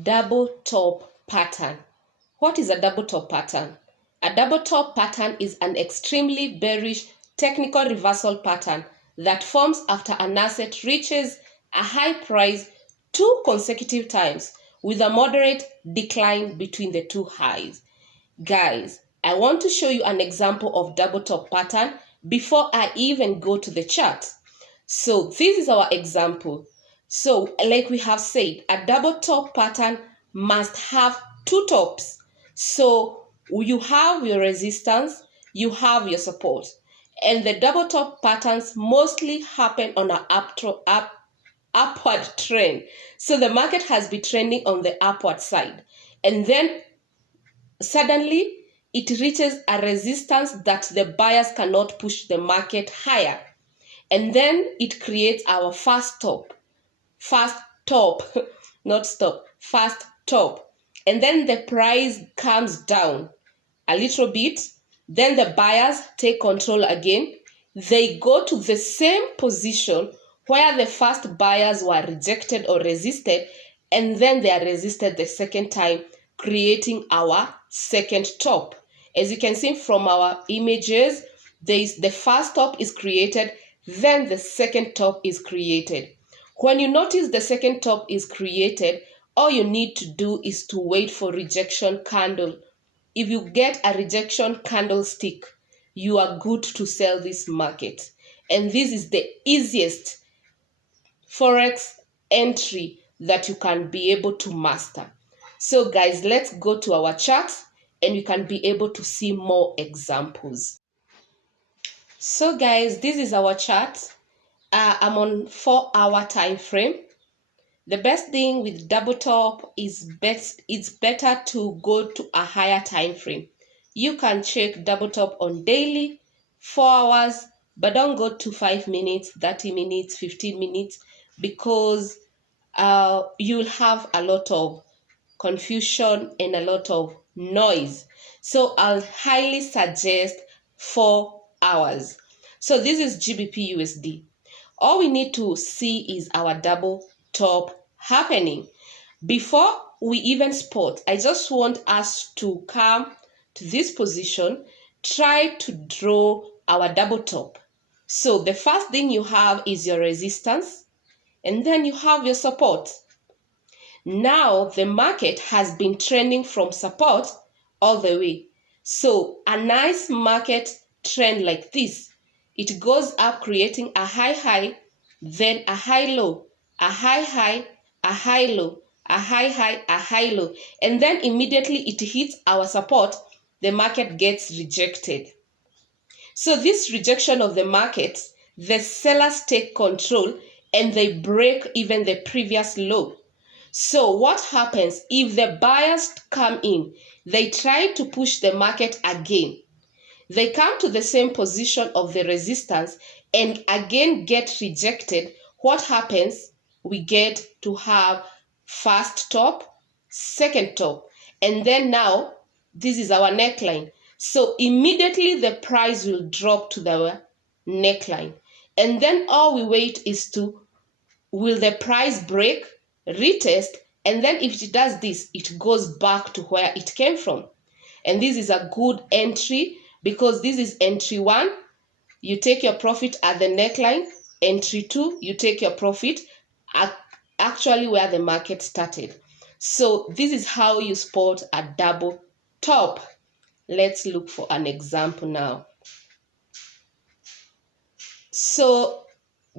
Double top pattern. What is a double top pattern? A double top pattern is an extremely bearish technical reversal pattern that forms after an asset reaches a high price 2 consecutive times with a moderate decline between the two highs. Guys, I want to show you an example of double top pattern before I even go to the chart. So this is our example. So like we have said, a double top pattern must have two tops. So you have your resistance, you have your support. And the double top patterns mostly happen on an upward trend. So the market has been trending on the upward side. And then suddenly it reaches a resistance that the buyers cannot push the market higher. And then it creates our fast top, not stop, fast top. And then the price comes down a little bit. Then the buyers take control again. They go to the same position where the first buyers were rejected or resisted, and then they are resisted the second time, creating our second top. As you can see from our images, the first top is created, then the second top is created. When you notice the second top is created, all you need to do is to wait for rejection candle. If you get a rejection candlestick, you are good to sell this market. And this is the easiest forex entry that you can be able to master. So guys, let's go to our chart and you can be able to see more examples. So guys, this is our chart. I'm on 4-hour time frame. The best thing with double top is it's better to go to a higher time frame. You can check double top on daily, 4 hours, but don't go to 5 minutes, 30 minutes, 15 minutes, because you'll have a lot of confusion and a lot of noise. So I'll highly suggest 4 hours. So this is GBP USD. All we need to see is our double top happening. Before we even spot, I just want us to come to this position, try to draw our double top. So the first thing you have is your resistance, and then you have your support. Now the market has been trending from support all the way. So a nice market trend like this, it goes up creating a high, then a high low, a high, a high low, a high, a high low. And then immediately it hits our support, the market gets rejected. So this rejection of the market, the sellers take control and they break even the previous low. So what happens if the buyers come in? They try to push the market again. They come to the same position of the resistance and again get rejected. What happens? We get to have first top, second top, and then now this is our neckline. So immediately the price will drop to the neckline. And then all we wait is to, will the price break, retest, and then if it does this, it goes back to where it came from. And this is a good entry because this is entry 1. You take your profit at the neckline. Entry 2, you take your profit at actually where the market started. So this is how you spot a double top. Let's look for an example now. So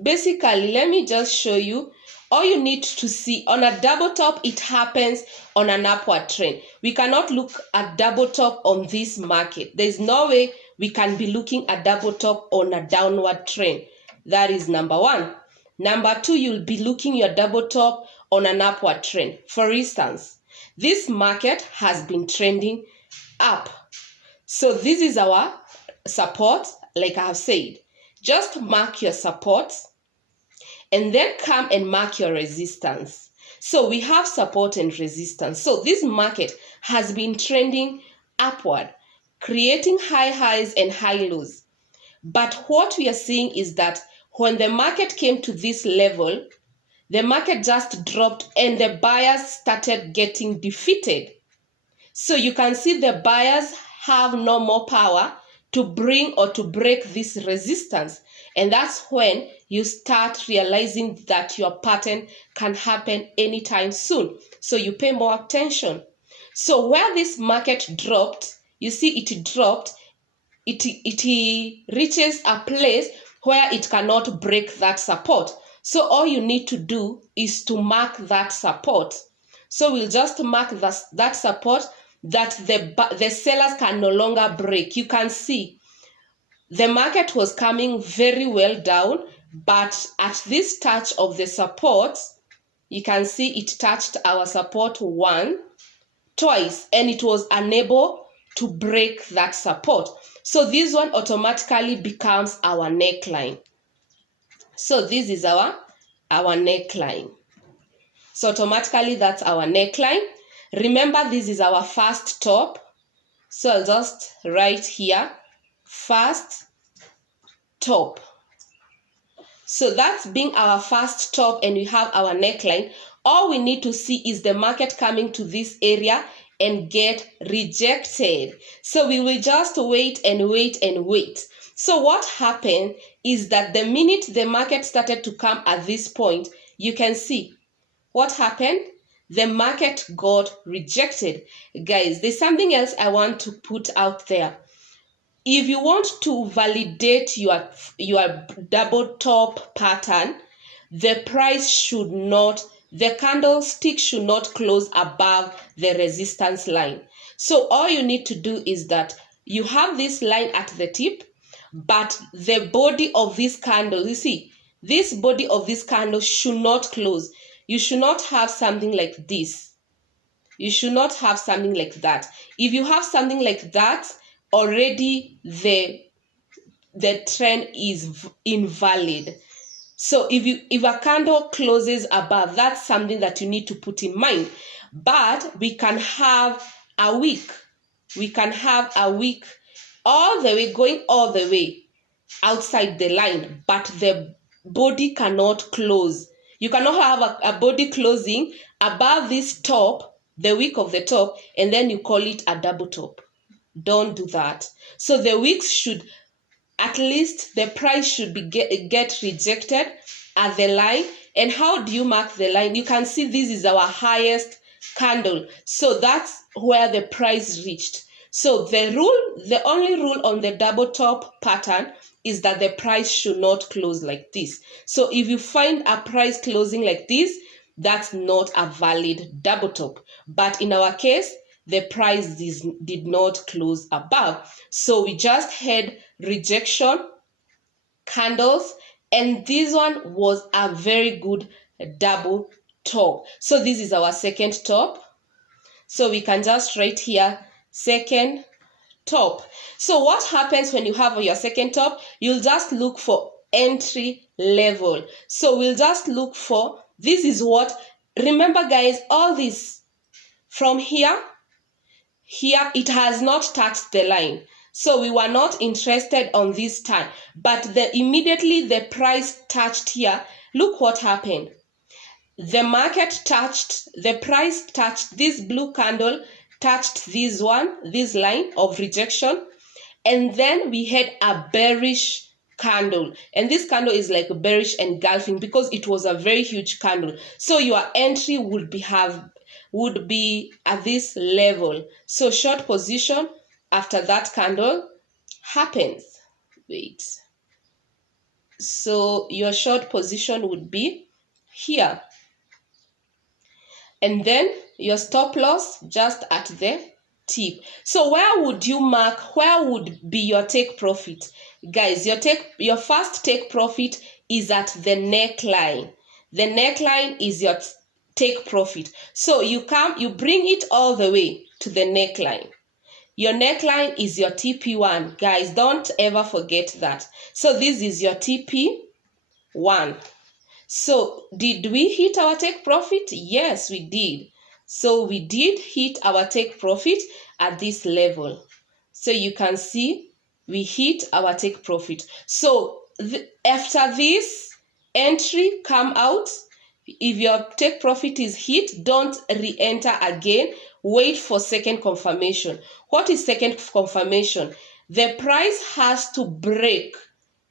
basically, let me just show you. All you need to see on a double top, it happens on an upward trend. We cannot look at double top on this market. There's no way we can be looking at double top on a downward trend. That is number 1. Number 2, you'll be looking your double top on an upward trend. For instance, this market has been trending up. So this is our support, like I have said. Just mark your support and then come and mark your resistance. So we have support and resistance. So this market has been trending upward, creating high highs and high lows. But what we are seeing is that when the market came to this level, the market just dropped and the buyers started getting defeated. So you can see the buyers have no more power to bring or to break this resistance. And that's when you start realizing that your pattern can happen anytime soon. So you pay more attention. So where this market dropped, you see it dropped, it reaches a place where it cannot break that support. So all you need to do is to mark that support. So we'll just mark that support that the sellers can no longer break. You can see the market was coming very well down, but at this touch of the support, you can see it touched our support twice, and it was unable to break that support. So this one automatically becomes our neckline. So this is our neckline. So automatically that's our neckline. Remember, this is our first top. So I'll just write here, first top. So that's being our first top, and we have our neckline. All we need to see is the market coming to this area and get rejected. So we will just wait and wait and wait. So what happened is that the minute the market started to come at this point, you can see what happened. The market got rejected. Guys, there's something else I want to put out there. If you want to validate your double top pattern, the candlestick should not close above the resistance line. So all you need to do is that you have this line at the tip, but the body of this candle, you see, this body of this candle should not close. You should not have something like this. You should not have something like that. If you have something like that, already the trend is invalid. So if a candle closes above, that's something that you need to put in mind. But we can have a wick. We can have a wick all the way, going all the way outside the line, but the body cannot close. You cannot have a body closing above this top, the wick of the top, and then you call it a double top. Don't do that. So the wicks should, at least the price should be get rejected at the line. And how do you mark the line? You can see this is our highest candle. So that's where the price reached. So the only rule on the double top pattern is that the price should not close like this. So if you find a price closing like this, that's not a valid double top. But in our case, the price did not close above. So we just had rejection candles, and this one was a very good double top. So this is our second top. So we can just write here, second top. So what happens when you have your second top? You'll just look for entry level. So we'll just look for, this is what, remember guys, all this from here, it has not touched the line. So we were not interested on this time, but immediately the price touched here. Look what happened. The market touched, the price touched this blue candle, touched this line of rejection, and then we had a bearish candle, and this candle is like bearish engulfing because it was a very huge candle. So your entry would be at this level. So short position after that candle happens. Wait. So your short position would be here. And then your stop loss just at the tip. So where would you mark? Where would be your take profit? Guys, your first take profit is at the neckline. The neckline is your take profit. So you bring it all the way to the neckline. Your neckline is your TP1. Guys, don't ever forget that. So this is your TP1. So did we hit our take profit? Yes, we did. So we did hit our take profit at this level. So you can see we hit our take profit. So after this entry come out, If your take profit is hit, don't re-enter again. Wait for second confirmation. What is second confirmation? The price has to break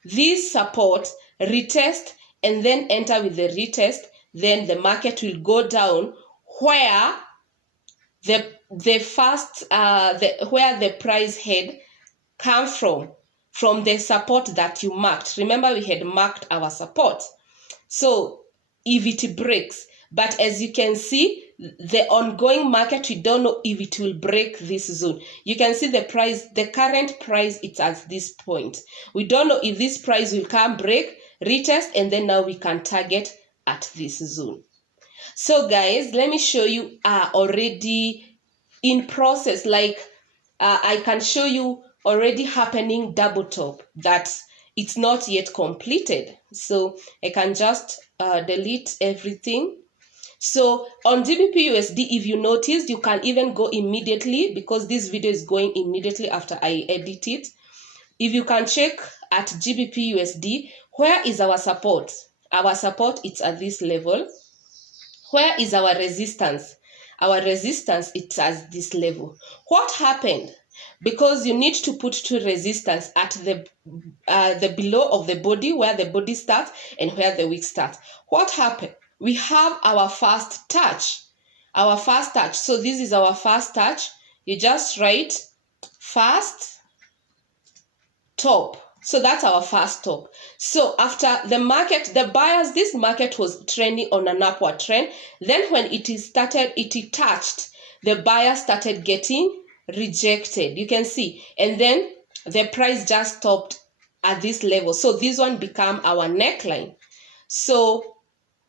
this support, retest, and then enter with the retest. Then the market will go down where where the price head come from the support that you marked. Remember, we had marked our support. So if it breaks, but as you can see, the ongoing market, we don't know if it will break this zone. You can see the price, the current price, it's at this point. We don't know if this price will come, break, retest, and then now we can target at this zone. So guys, let me show you already in process, like I can show you already happening double top, that it's not yet completed. So I can just delete everything. So on GBP USD, if you noticed, you can even go immediately, because this video is going immediately after I edit it. If you can check at GBP USD, where is our support? Our support, it's at this level. Where is our resistance? Our resistance, it's at this level. What happened? Because you need to put two resistance at the below of the body, where the body starts and where the wick starts. What happened? We have our first touch. Our first touch. So this is our first touch. You just write first top. So that's our first top. So after the market, the buyers, this market was trending on an upward trend. Then when it touched, the buyer started getting rejected. You can see. And then the price just stopped at this level. So this one became our neckline. So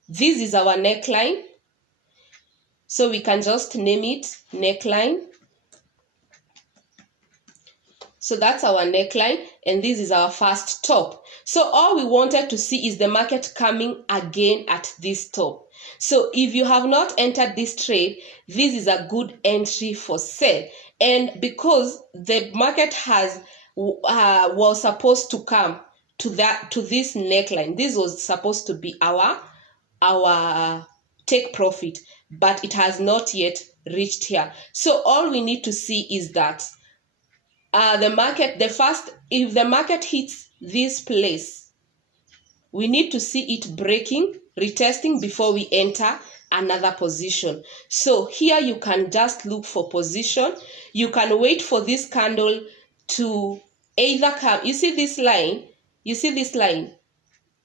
this is our neckline. So we can just name it neckline. So that's our neckline, and this is our first top. So all we wanted to see is the market coming again at this top. So if you have not entered this trade, this is a good entry for sale. And because the market was supposed to come to this neckline, this was supposed to be our take profit, but it has not yet reached here. So all we need to see is that if the market hits this place, we need to see it breaking, retesting before we enter another position. So here you can just look for position. You can wait for this candle to either come. You see this line? You see this line?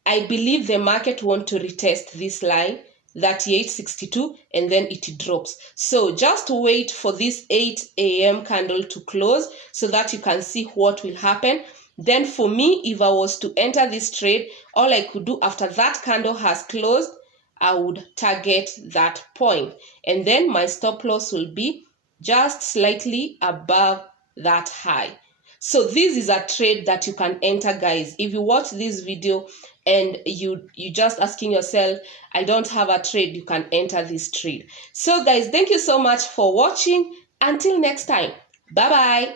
I believe the market wants to retest this line, 38.62, and then it drops. So just wait for this 8 a.m. candle to close so that you can see what will happen. Then for me, if I was to enter this trade, all I could do after that candle has closed, I would target that point. And then my stop loss will be just slightly above that high. So this is a trade that you can enter, guys. If you watch this video and you just asking yourself, I don't have a trade, you can enter this trade. So guys, thank you so much for watching. Until next time, bye bye.